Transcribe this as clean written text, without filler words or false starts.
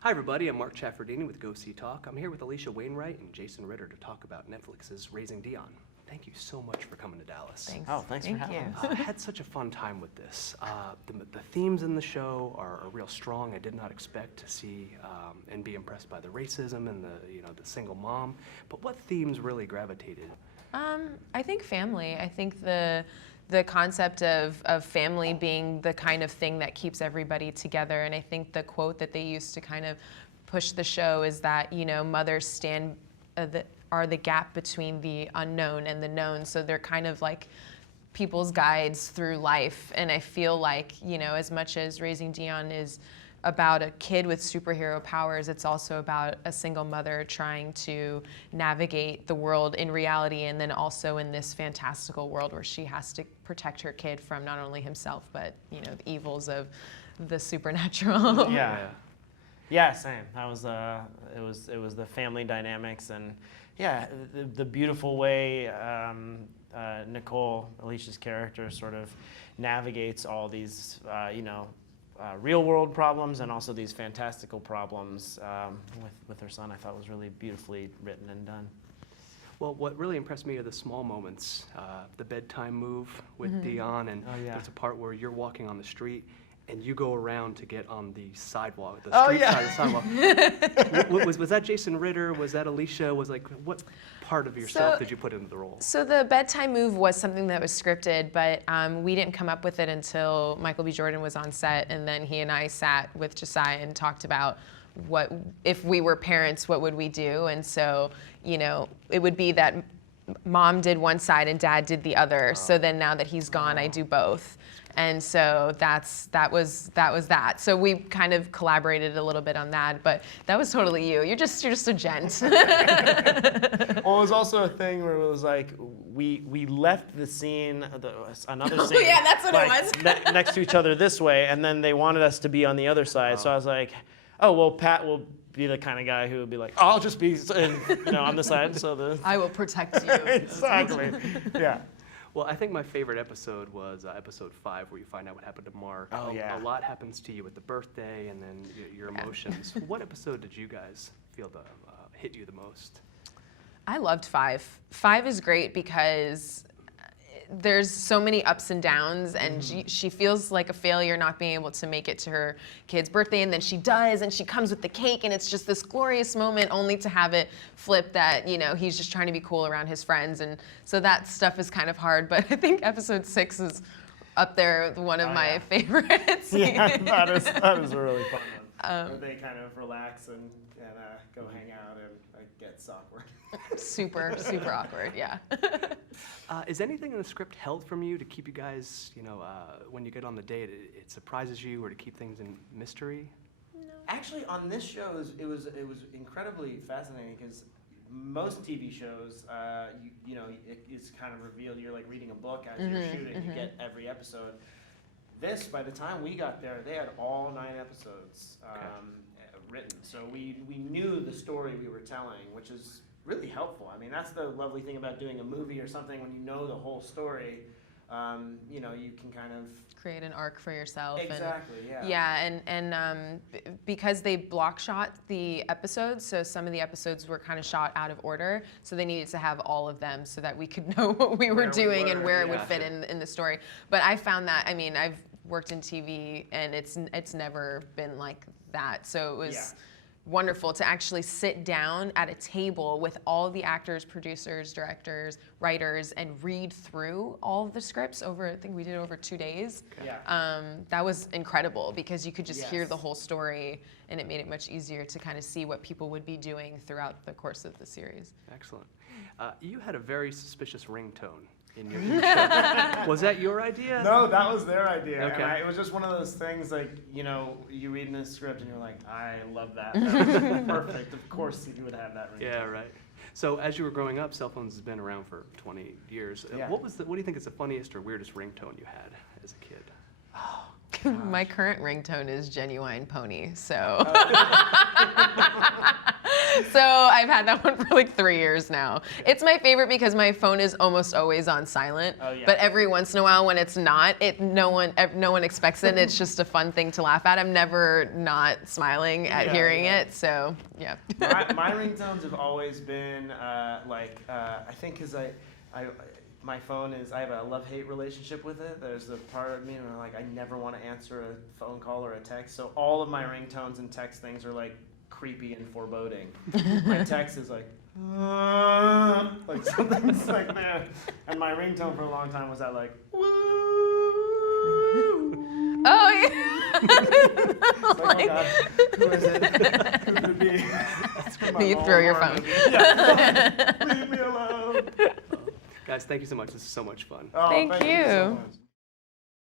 Hi everybody, I'm Mark Chaffardini with Go See Talk. I'm here with Alisha Wainwright and Jason Ritter to talk about Netflix's Raising Dion. Thank you so much for coming to Dallas. Thanks. Oh, thanks for having us. I had such a fun time with this. The themes in the show are real strong. I did not expect to see and be impressed by the racism and the single mom. But what themes really gravitated? I think family. I think the concept of family being the kind of thing that keeps everybody together. And I think the quote that they used to kind of push the show is that, mothers are the gap between the unknown and the known. So they're kind of like people's guides through life. And I feel like, as much as Raising Dion is about a kid with superhero powers, it's also about a single mother trying to navigate the world in reality and then also in this fantastical world where she has to protect her kid from not only himself, but, the evils of the supernatural. Yeah, same. That was it was the family dynamics and the beautiful way Nicole, Alicia's character, sort of navigates all these real world problems and also these fantastical problems with her son. I thought was really beautifully written and done. Well, what really impressed me are the small moments. The bedtime move with Dion, and there's a part where you're walking on the street and you go around to get on the sidewalk, the street side of the sidewalk. Was that Jason Ritter? Was that Alisha? What part of yourself did you put into the role? So the bedtime move was something that was scripted, but we didn't come up with it until Michael B. Jordan was on set, and then he and I sat with Josiah and talked about what, if we were parents, what would we do? And so, it would be that mom did one side and dad did the other. So then now that he's gone, I do both. And so that was that. So we kind of collaborated a little bit on that, but that was totally you. You're just a gent. Well, it was also a thing where it was like we left the scene, another scene. Oh yeah, that's what it was. Next to each other this way, and then they wanted us to be on the other side. So I was like, oh well, Pat will be the kind of guy who would be like, I'll just be on the side. So I will protect you. Exactly. Yeah. Well, I think my favorite episode was episode 5, where you find out what happened to Mark. Oh, yeah. A lot happens to you at the birthday, and then your emotions. What episode did you guys feel hit you the most? I loved 5. 5 is great because there's so many ups and downs, and she feels like a failure not being able to make it to her kid's birthday, and then she does, and she comes with the cake, and it's just this glorious moment, only to have it flip that, he's just trying to be cool around his friends, and so that stuff is kind of hard, but I think episode 6 is up there with one of my favorites. Yeah, that is a really fun one. Where they kind of relax and go hang out, and it gets awkward. Super awkward, yeah. Is anything in the script held from you to keep you guys, when you get on the date, it surprises you, or to keep things in mystery? No. Actually, on this show, it was incredibly fascinating because most TV shows, it's kind of revealed. You're like reading a book as you're shooting. You get every episode. This, by the time we got there, they had all 9 episodes written. So we knew the story we were telling, which is really helpful. I mean, that's the lovely thing about doing a movie or something. When you know the whole story, you can kind of create an arc for yourself. Exactly. And because they block shot the episodes, so some of the episodes were kind of shot out of order, so they needed to have all of them so that we could know what we were doing and where it would fit in the story. But I found that, I've worked in TV, and it's never been like that. So it was wonderful to actually sit down at a table with all the actors, producers, directors, writers, and read through all of the scripts I think we did over 2 days. Yeah. That was incredible because you could just hear the whole story, and it made it much easier to kind of see what people would be doing throughout the course of the series. Excellent. You had a very suspicious ringtone in your show. Was that your idea? No, that was their idea. Okay. And it was just one of those things like, you read in the script and you're like, I love that. That was perfect. Of course you would have that ringtone. Yeah, right. So as you were growing up, cell phones has been around for 20 years. Yeah. What do you think is the funniest or weirdest ringtone you had as a kid? My current ringtone is Genuine Pony, so. So I've had that one for like 3 years now. It's my favorite because my phone is almost always on silent. Oh, yeah. But every once in a while when it's not, no one expects it. And it's just a fun thing to laugh at. I'm never not smiling at hearing it. So yeah. My ringtones have always been I think because my phone is, I have a love-hate relationship with it. There's a part of me and I never want to answer a phone call or a text. So all of my ringtones and text things are like creepy and foreboding. My text is like something's like there. And my ringtone for a long time was that like, woo. Oh yeah. It's like, oh God, who is it? Who could it be? You throw your phone. Yeah. Leave me alone. Guys, thank you so much. This is so much fun. Oh, Thank you. So much.